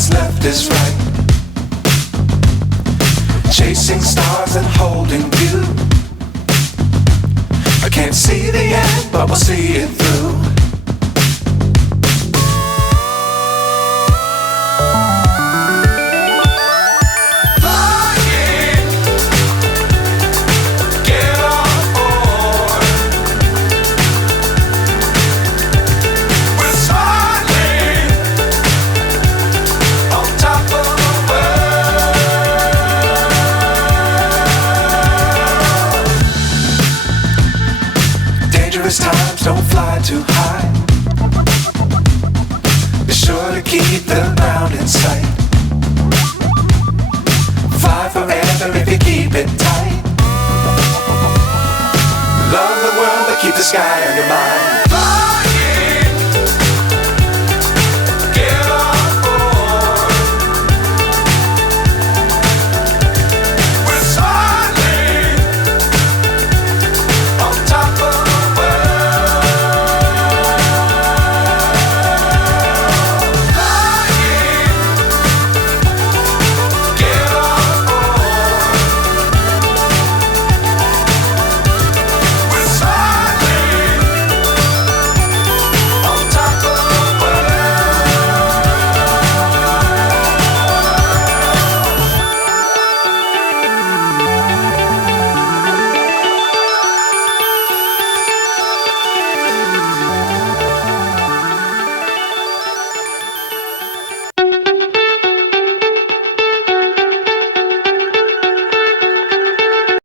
what's left is right. Chasing stars and holding you. I can't see the end, but we'll see it through. Times don't fly too high. Be sure to keep the ground in sight. Fly forever if you keep it tight. Love the world but keep the sky on your mind.